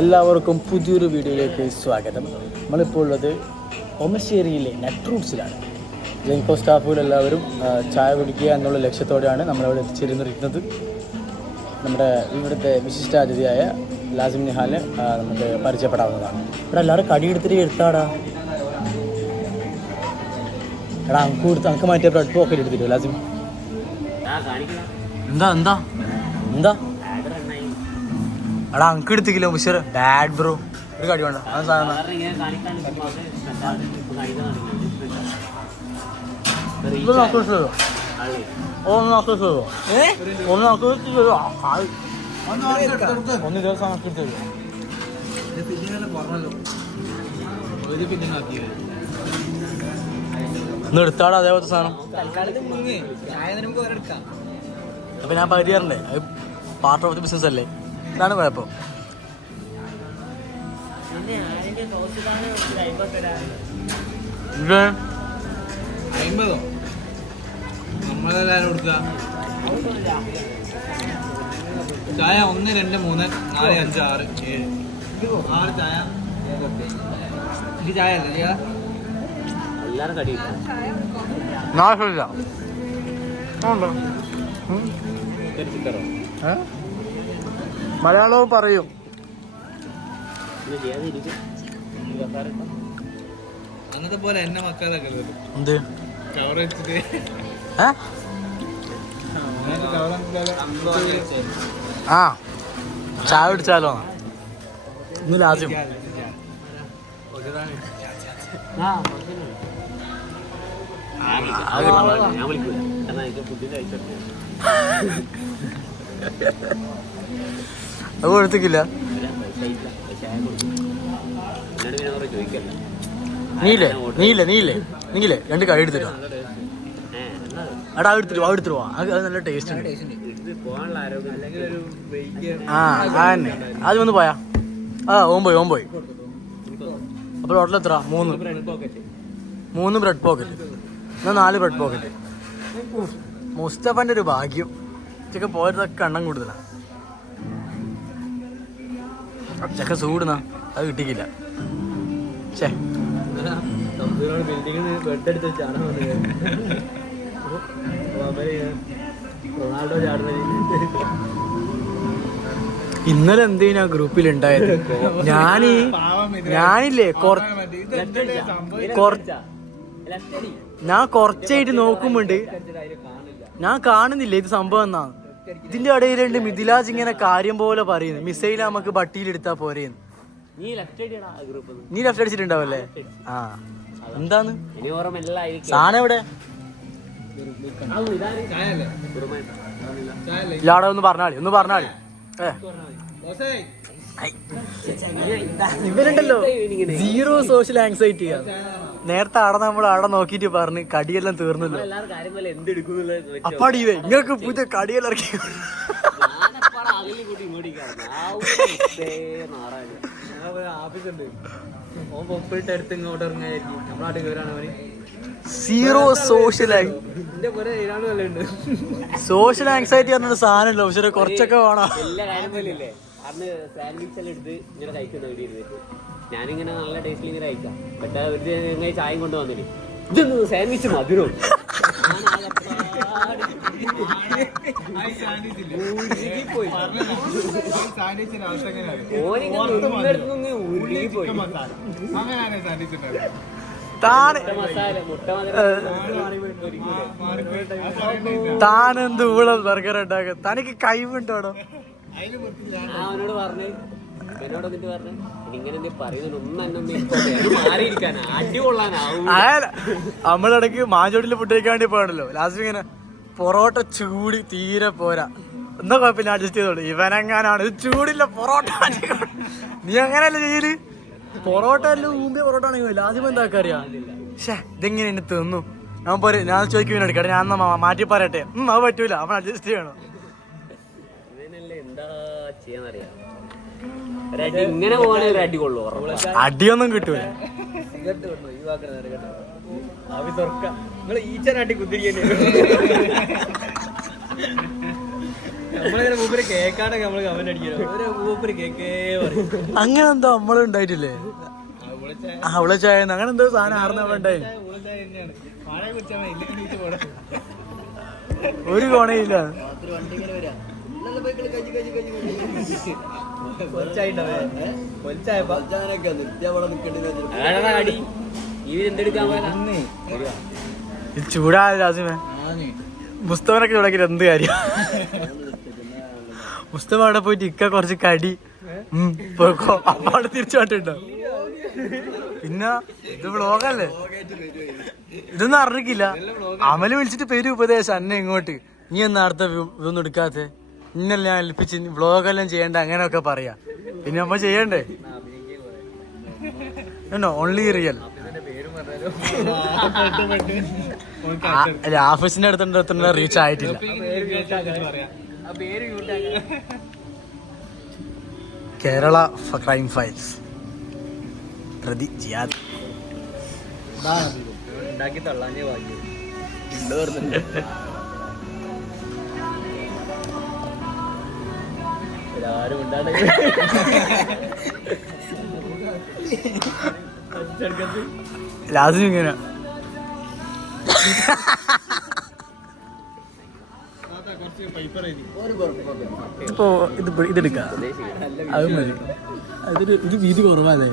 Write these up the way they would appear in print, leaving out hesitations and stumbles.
എല്ലാവർക്കും പുതിയൊരു വീഡിയോയിലേക്ക് സ്വാഗതം. നമ്മളിപ്പോൾ ഉള്ളത് ഓമശ്ശേരിയിലെ നട്ട് റൂട്ട്സിലാണ്. ജെൻകോ സ്റ്റാഫുകളെല്ലാവരും ചായ കുടിക്കുക എന്നുള്ള ലക്ഷ്യത്തോടെയാണ് നമ്മളിവിടെ എത്തിച്ചേർന്നിരിക്കുന്നത്. നമ്മുടെ ഇവിടുത്തെ വിശിഷ്ടാതിഥിയായ ലാസിം നിഹാലിനെ നമുക്ക് പരിചയപ്പെടാവുന്നതാണ്. ഇവിടെ എല്ലാവരും കടിയെടുത്തിട്ട് എടുത്താടാ. എടാ നമുക്ക് മാറ്റിയ ബ്രെഡ് പോക്കറ്റ് എടുത്തിട്ടോ ലാസിം. എന്താ എന്താ എന്താ എടാ അങ്ക് എടുത്തിക്കില്ല മുഷർ ബാഡ് ബ്രോ. ഒരു കടി വേണ്ട അത് സാധനം ഒന്ന് ദിവസം ഒന്ന് എടുത്താടാ അതേപോലത്തെ സാധനം. അപ്പൊ ഞാൻ പരിചാറുണ്ടേ, അത് പാർട്ട് ഓഫ് ദി ബിസിനസ് അല്ലേ, ഇതാണ് കുഴപ്പം. ചായ 1 2 3 4 5 6 7 6 ചായ. എനിക്ക് ചായ അല്ല എല്ലാരും കടി മലയാളവും പറയും. അങ്ങനത്തെ പോലെ എന്നെ മക്കളൊക്കെ എന്ത് കവർ വെച്ചിട്ട് ആ ചായ കുടിച്ചാലോ ഇന്ന് ലാസ്യം. അത് കൊടുത്തിക്കില്ല. നീലേ 2 കൈ എടുത്തിട്ടോ. എടാ എടുത്തിട്ട് പോവാ. അത് നല്ല ടേസ്റ്റ് ഉണ്ട്. ആ അതന്നെ ആദ്യം ഒന്ന് പോയാ. ഓമ്പോയി അപ്പൊ ടോട്ടൽ എത്ര? 3 ബ്രെഡ് പോക്കറ്റ്. എന്നാ 4 ബ്രെഡ് പോക്കറ്റ്. മുസ്തഫന്റെ ഒരു ഭാഗ്യം. ചെക്ക പോയതൊക്കെ എണ്ണം കൂടുതലാണ്. ചെക്ക സൂടുന്ന അത് കിട്ടിക്കില്ല. ഇന്നലെ എന്തേനാ ഗ്രൂപ്പിൽ ഉണ്ടായത്? ഞാനില്ലേ ഞാൻ കുറച്ചായിട്ട് നോക്കുമ്പോണ്ട് ഞാൻ കാണുന്നില്ല ഇത് സംഭവം എന്നാണ്. ഇതിന്റെ ഇടയിലുണ്ട് മിഥിലാജ് ഇങ്ങനെ കാര്യം പോലെ പറയുന്നു, മിസൈൽ നമുക്ക് ബട്ടിയിലെടുത്താ പോരേന്ന്. നീ ലെഫ്റ്റ് അടിച്ചിട്ടുണ്ടാവല്ലേ? ആ എന്താന്ന് സാധനം എവിടെ ഇല്ലാടെ ഒന്ന് പറഞ്ഞാളി. ഇവരുണ്ടല്ലോ സീറോ സോഷ്യൽ ആങ്സൈറ്റി. നേരത്തെ അവിടെ നോക്കിട്ട് പറഞ്ഞ് കടിയെല്ലാം തീർന്നല്ലോ. അപ്പാടി ഇങ്ങൾക്ക് പുതിയ കടിയെല്ലാം ഇറക്കി. സീറോ സോഷ്യൽ ആങ്സൈറ്റി പറഞ്ഞൊരു സാധനമല്ലോ. പക്ഷെ കുറച്ചൊക്കെ വേണം. ഞാനിങ്ങനെ നല്ല ടേസ്റ്റിൽ ഇങ്ങനെ കഴിക്കാം. പക്ഷെ ഒരു ചായ കൊണ്ട് വന്നില്ല. ഇതൊന്നും സാൻഡ്വിച്ച് മധുരം താനെന്ത് ഊളം ബർഗർ ഉണ്ടാക്കുക? തനിക്ക് കഴിവുണ്ടോടോ? അവനോട് പറഞ്ഞേ, എന്നോട് എന്നിട്ട് പറഞ്ഞേ ഇങ്ങനെ പറയുന്നത് നമ്മളിടയ്ക്ക് മാജോടിയില് ഫുഡ് കഴിക്കാൻ വേണ്ടി പോകണല്ലോ. ലാസ്റ്റ് ഇങ്ങനെ പൊറോട്ട ചൂടി തീരെ പോരാ, എന്നാ കുഴപ്പമില്ല അഡ്ജസ്റ്റ് ചെയ്തോളൂ. ഇവനെങ്ങാനാണ് ഇത് ചൂടില്ല പൊറോട്ട. നീ അങ്ങനെയല്ല ചെയ്യല്. പൊറോട്ട എല്ലാം മുമ്പേ പൊറോട്ട ആണെങ്കിൽ ആദ്യം എന്താക്കാറിയാ, ഇതെങ്ങനെ എന്നെ തിന്നു ഞാൻ ചോദിക്കും എടുക്കട്ടെ, ഞാൻ മാറ്റി പറയട്ടെ. അത് പറ്റൂല, അവൻ അഡ്ജസ്റ്റ് ചെയ്യണം. ഇങ്ങനെ പോകണേ അടി കൊള്ളു. അടിയൊന്നും കിട്ടൂല. നമ്മളിങ്ങനെ മൂപ്പര് കേക്കാണ്ടൊക്കെ നമ്മള് കമന്റ് അടിക്കലോ ഒരു മൂപ്പര് കേക്കേ പറയും. അങ്ങനെ എന്തോ നമ്മള് ഉണ്ടായിട്ടില്ലേ? അവളെ ചായ അങ്ങനെ എന്തോ സാധനം ആർന്നണ്ടായി. ഒരു കോണയില്ല. ചൂടായ രാജുമേ മുസ്തഫനൊക്കെ ചൂടാക്കി എന്ത് കാര്യം? മുസ്തഫ അവിടെ പോയിട്ട് ഇക്ക കുറച്ച് കടി അപ്പൊ അവിടെ തിരിച്ചു പാട്ടുണ്ടോ? പിന്നെ ഇത് വ്ളോഗല്ലേ, ഇതൊന്നും അറിഞ്ഞില്ല. അമല് വിളിച്ചിട്ട് പേര് ഉപദേശം അന്നെ ഇങ്ങോട്ട് നീ എന്നാ അടുത്ത ഇതൊന്നും എടുക്കാത്ത ഇന്നല്ല ഞാൻ ഏൽപ്പിച്ച് വ്ളോഗെല്ലാം ചെയ്യണ്ട അങ്ങനെയൊക്കെ പറയാ. പിന്നെ അമ്മ ചെയ്യണ്ടേ? Only real. ആഫീസിന്റെ അടുത്തുള്ള റീച്ച് ആയിട്ടില്ല. കേരള ക്രൈം ഫയൽസ് പ്രതി ജിയാദ്. ഉണ്ടാക്കി തള്ളാഞ്ഞേ ഭാഗ്യം. ആരും ഉണ്ടാകും. ലാസ്റ്റ് ഇങ്ങനെ ഇപ്പൊ ഇതെടുക്കാം. അത് മതി. ഇത് വീതി കുറവല്ലേ?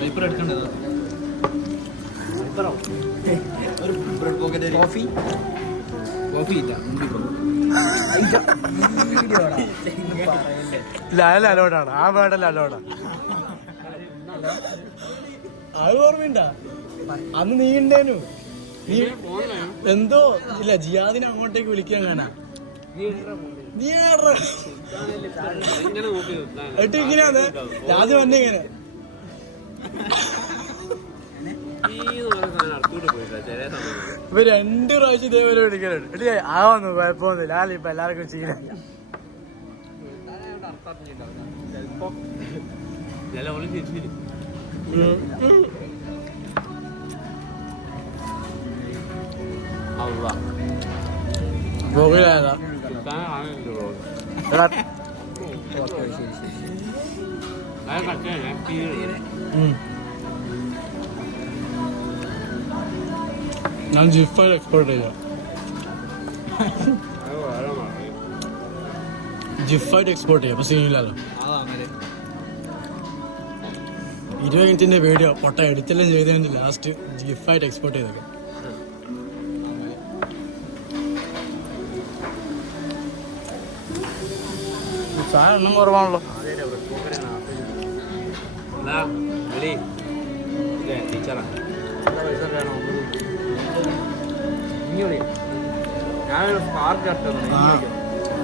പേപ്പർ എടുക്കേണ്ടത് കോഫി കോഫി ഇല്ല. അലോടാണ് ആ വേർഡല്ല അലോടാ. അത് ഓർമ്മയുണ്ടാ അന്ന് നീ ഉണ്ടേനു? നീ എന്തോ ഇല്ല ജിയാദിനെ അങ്ങോട്ടേക്ക് വിളിക്കാൻ കാണാ. നീ എട്ട് ഇങ്ങനെയാന്ന് രാജു വന്നെ ഇങ്ങനെ ഇപ്പൊ 2 പ്രാവശ്യം ഇതേപോലെ വിളിക്കലുണ്ട്. എടി ആ വന്നു കുഴപ്പമൊന്നുമില്ല. ഇപ്പൊ എല്ലാവർക്കും ചെയ്യില്ല. ഞാൻ ജിഫയിൽ എക്സ്പോർട്ട് ചെയ്ത ജിഫായിട്ട് എക്സ്പോർട്ട് ചെയ്യാം. അപ്പൊ സീനില്ലല്ലോ. 20 മിനിറ്റിന്റെ വീഡിയോ പൊട്ട എഡിറ്റെല്ലാം ചെയ്തതിന്റെ ലാസ്റ്റ് ജിഫായിട്ട് എക്സ്പോർട്ട് ചെയ്തേക്കാം. സാധനം എണ്ണം കുറവാണല്ലോ.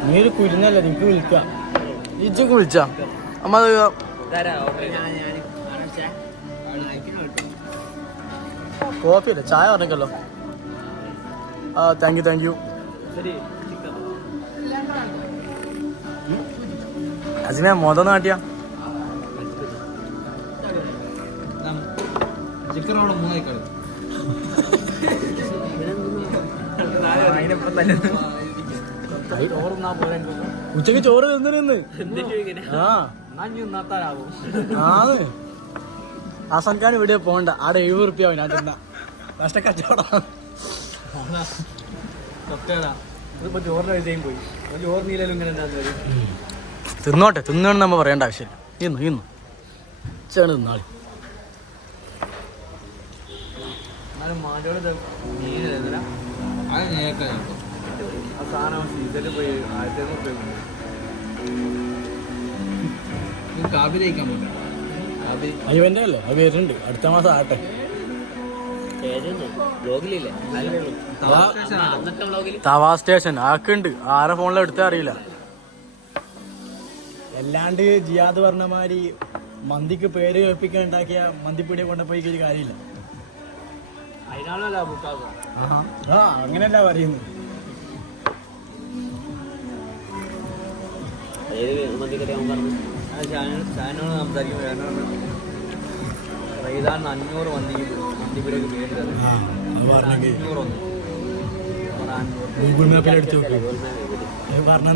നീ ഒരു കുരുന്നല്ല, നിനക്ക് വിളിക്കാം. ഇജ്ജൊക്കെ വിളിച്ചാ അമ്മ കോഫി അല്ലേ ചായ പറഞ്ഞല്ലോ. ആ താങ്ക് യു. അജിനെ മൊതന്ന് കാട്ടിയാ ചിക്കനോട് 3 കളി. ഉച്ചക്ക് ചോറ് തിന്നു. ആന്ന് ആസാൻഖാൻ വീഡിയോ പോണ്ട. ആടെ 70 റുപ്യ ഞാൻ തിന്ന നഷ്ടക്കച്ചവടം. ചോറിന്റെ വിജയം പോയി. ചോറ് നീലും ഇങ്ങനെ തിന്നോട്ടെ. തിന്നോണ്ട് നമ്മ പറയേണ്ട ആവശ്യമില്ല. ഇന്നു ചേണ് തിന്നാളി. അയ്യവന്റെ അല്ലേ അത് വരുന്നുണ്ട്. അടുത്ത മാസം ആട്ടെ. തവാ സ്റ്റേഷൻ ആക്കുണ്ട്. ആരെ ഫോണിൽ എടുത്താ അറിയില്ല. അല്ലാണ്ട് ജിയാദ് പറഞ്ഞ മാതിരി മന്തിക്ക് പേര് കേൾപ്പിക്കാൻ ഉണ്ടാക്കിയ മന്തിപ്പീടിയെ കൊണ്ടുപോയി ഒരു കാര്യമില്ല. അങ്ങനെയല്ല പറയുന്നു. റൈദാറിന് 500 വണ്ടിപ്പിലേക്ക് പേര് ആ അത് പറഞ്ഞെങ്കിൽ 500 ഒന്ന് ഗൂഗിൾ മാപ്പിൽ എടുത്ത് നോക്കും പറഞ്ഞ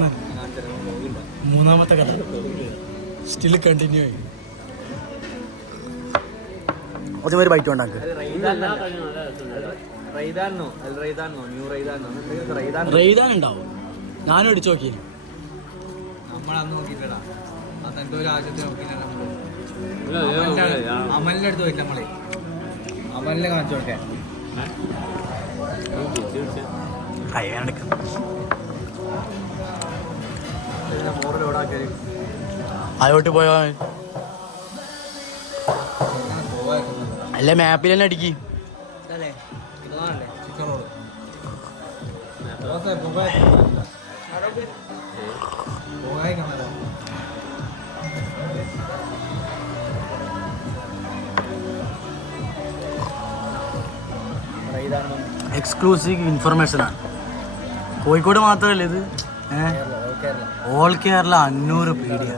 മൂന്നാമത്തെ കഥ സ്റ്റിൽ കണ്ടിന്യൂ ആയി ഒരു ബൈറ്റ് ഉണ്ടാക്ക് റെയ്താൻ ഉണ്ടാവും ഞാനും അടിച്ചു നോക്കി നമ്മളന്ന് നോക്കിയിട്ടാ അതെന്തോ ഒരു ആദ്യത്തെ നോക്കിയിട്ടാണ് അമലിന്റെ അടുത്ത് പോയില്ല നമ്മളെ അമലിനെ കാണിച്ചു കൊടുക്കാൻ മോറിൽ ഓടാക്കിയാൽ അതോട്ട് പോയോ അല്ല മാപ്പിൽ തന്നെ അടിക്കി ചിക്കൻ റോഡ് എക്സ്ക്ലൂസീവ് ഇൻഫർമേഷൻ ആണ് കോഴിക്കോട് മാത്രമല്ല ഇത് all Kerala 500 pedia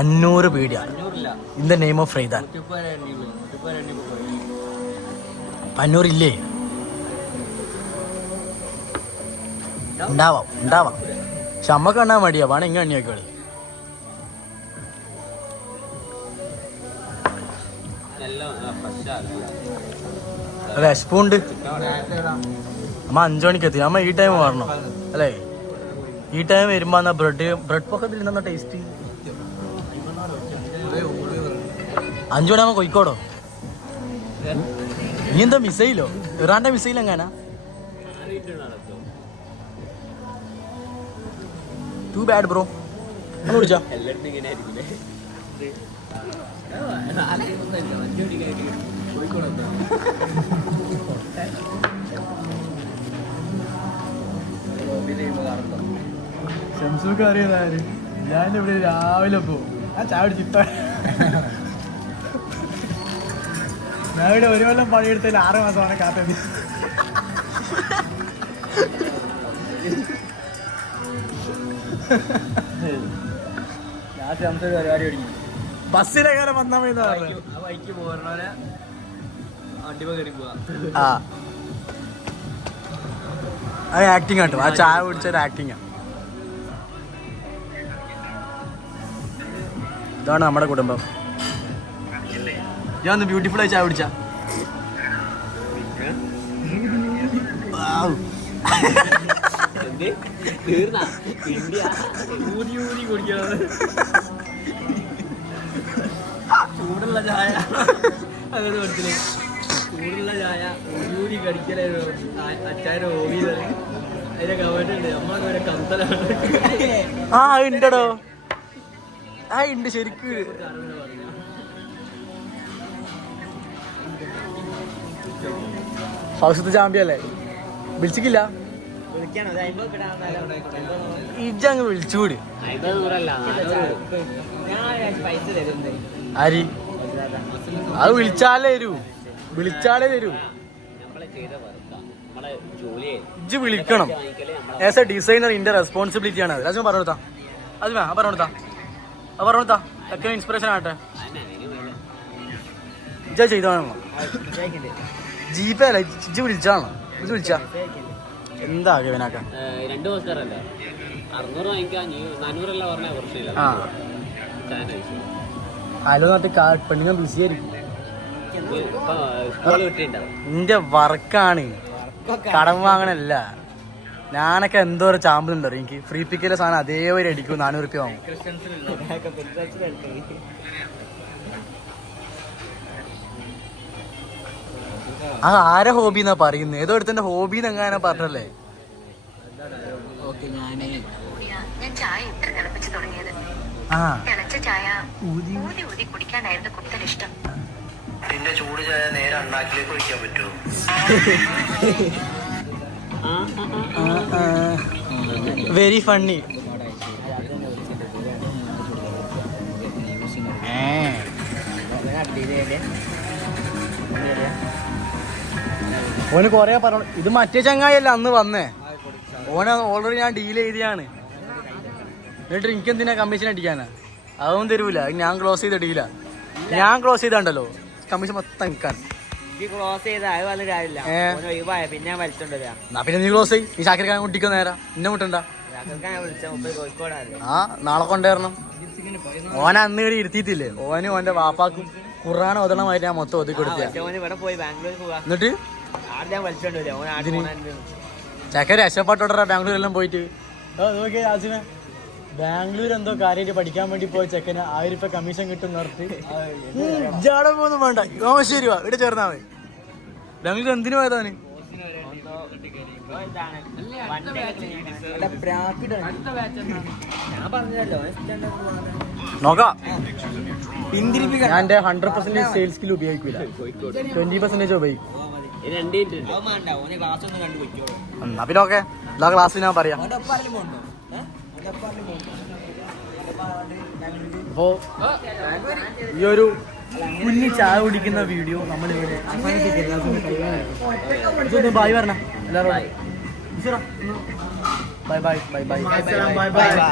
500 pedia in the name of റൈദാൻ 500 ഇല്ലേ ഉണ്ടാവാം പക്ഷെ അമ്മക്ക് എണ്ണാൻ മടിയാ വേണം ഇങ്ങനെ എണ്ണിയാക്കളി വിശപ്പുണ്ട് അമ്മ 5 മണിക്ക് എത്തി അമ്മ ഈ ടൈം വരണം അല്ലേ ഈ ടൈം വരുമ്പോ എന്നാ ബ്രെഡ് പൊക്കത്തിൽ നിന്ന ടേസ്റ്റ് 5 മണിയാകുമ്പോ കോഴിക്കോടോ നീ എന്താ മിസൈലോ ഇറാന്റെ മിസൈൽ എങ്ങാനാ ടു ബാഡ് ബ്രോ ഒന്ന് വിളിച്ചാ ഷംസൂക്ക് അറിയുന്നവര് ഞാനിവിടെ രാവിലെ പോവും ആ ചായ പിടിച്ചിപ്പ ഞാൻ ഇവിടെ ഒരു കൊല്ലം പണിയെടുത്തതിൽ 6 മാസമാണ് കാത്തത് പരിപാടി പഠിക്കും ബസ്സിലെങ്ങനെ വന്നാ മതി ബൈക്ക് പോരണവരെ വണ്ടി കയറി പോവാ ആ അത് ആക്ടിങ് ആട്ടോ ആ ചായ കുടിച്ചൊരു ആക്ടിങ്ങാ ഇതാണ് നമ്മുടെ കുടുംബം ഞാൻ ഒന്ന് ബ്യൂട്ടിഫുൾ ആയി ചായ കുടിച്ച ചൂടുള്ള ചായ അങ്ങനെ പഠിച്ചില്ലേ ചൂടുള്ള ചായ ഊരി കടിക്കലേ അച്ചായ ഓവി അതിന്റെ കമന്റ് ഉണ്ട് നമ്മളൊക്കെ കന്തലാണ് ആ ഉണ്ടോ ആ ഉണ്ട് ശരിക്ക് ഫൗസത്ത് ചാമ്പ്യല്ലേ വിളിച്ചിക്കില്ല ഇജങ്ങ് വിളിച്ചുകൂടി ആരി അത് വിളിച്ചാലേ തരൂ ഇജ്ജ് വിളിക്കണം ആസ് എ ഡിസൈനർ ഇന്റെ റെസ്പോൺസിബിലിറ്റി ആണ് അത് പറഞ്ഞോട്ടാ പറഞ്ഞോട്ടാ ഒക്കെ ഇൻസ്പിറേഷൻ ആട്ടെ ഇജ്ജ ചെയ്തോണോ ജീപ്പേ അല്ല ഇജ്ജ് വിളിച്ചാണോ ഇജ്ജ് വിളിച്ചാ എന്താ ഇവനാക്ക 2 ഓസ്കാറല്ലേ 600 വാങ്ങിക്കാം 400 പറഞ്ഞ പ്രശ്നമില്ല ഹലോ നാട്ടിൽ പെണ്ണുങ്ങൾ ബിസി ആയിരിക്കും നിന്റെ വർക്കാണ് കടം വാങ്ങണല്ല ഞാനൊക്കെ എന്തോ ഒരു ചാമ്പലുണ്ടോ എനിക്ക് ഫ്രീ പിക്കിലെ സാധനം അതേപോലെ അടിക്കും 400 രൂപ വാങ്ങും ആ ആരെ ഹോബി എന്നാ പറയുന്നത് ഏതോ എടുത്തിന്റെ ഹോബി എങ്ങനെ പറഞ്ഞല്ലേ ഞാൻ ചായ ഇത്ര തിളപ്പിച്ച് തുടങ്ങിയത് തിളച്ച ചായ ഊതി ഊതി കുടിക്കാനായിരുന്നു കുത്തൻ ഇഷ്ടം നിന്റെ ചൂട് ചായ നേരെ അണ്ണാക്കിലേക്ക് ഒഴിക്കാൻ പറ്റുമോ വെരി ഫണ്ണി ഓന് കൊറേ പറഞ്ഞു ഇത് മറ്റേ ചങ്ങായല്ല അന്ന് വന്നേ ഓനെ ഓൾറെഡി ഞാൻ ഡീൽ ചെയ്തിയാണ് എന്നിട്ട് എനിക്ക് എന്തിനാ കമ്മീഷൻ അടിക്കാനാ അതൊന്നും തരൂല ഞാൻ ക്ലോസ് ചെയ്ത ഡീലാ ഞാൻ ക്ലോസ് ചെയ്താണ്ടല്ലോ കമ്മീഷൻ മൊത്തം നിൽക്കാൻ. ക്ലോസ് ചെയ്ത അത് വല്ല കാര്യമില്ല. ഒഴിവായ പിന്നെ വലിച്ചോണ്ടല്ല. എന്നാ പിന്നെ നീ ക്ലോസ് ചെയ്യ്. നീ ഷാക്കിർ ഖാൻ കുട്ടിക്കോ നേരം എന്നെ മുട്ടണ്ട. ആ നാളെ കൊണ്ടുവരണം. ഓനെ അന്ന് കയറി ഇരുത്തിയിട്ടില്ലേ, ഓന് ഓന്റെ വാപ്പാക്കും ഖുർആൻ ഓതണമായിട്ട് ഞാൻ മൊത്തം ഒതുക്കി കൊടുത്ത. എന്നിട്ട് ചക്കര രക്ഷപ്പെട്ടോടറാ ബാംഗ്ലൂരെല്ലാം പോയിട്ട്. നോക്കിയേ ആസിമെ, ബാംഗ്ലൂർ എന്തോ കാര്യമായിട്ട് പഠിക്കാൻ വേണ്ടി പോയ ചെക്കന് 1000 രൂപ കമ്മീഷൻ കിട്ടും നിർത്തി. ജാടം പോകുന്നു വേണ്ട, ശരി വാ ഇവിടെ ചേർന്നാ മതി. ബാംഗ്ലൂർ എന്തിനു പോയതാണ്? നോക്കാം. ഞാൻ എന്റെ 100% സെയിൽസ് സ്കിൽ ഉപയോഗിക്കില്ല, 20% ഉപയോഗിക്കും. എന്നാ പിന്നെ ഓക്കെ, എല്ലാ ക്ലാസ്സിൽ ഞാൻ പറയാം. അപ്പോ ഈ ഒരു കുഞ്ഞി ചായ കുടിക്കുന്ന വീഡിയോ നമ്മളിവിടെ ബായ് പറഞ്ഞ എല്ലാവരും bye bye bye bye bye bye.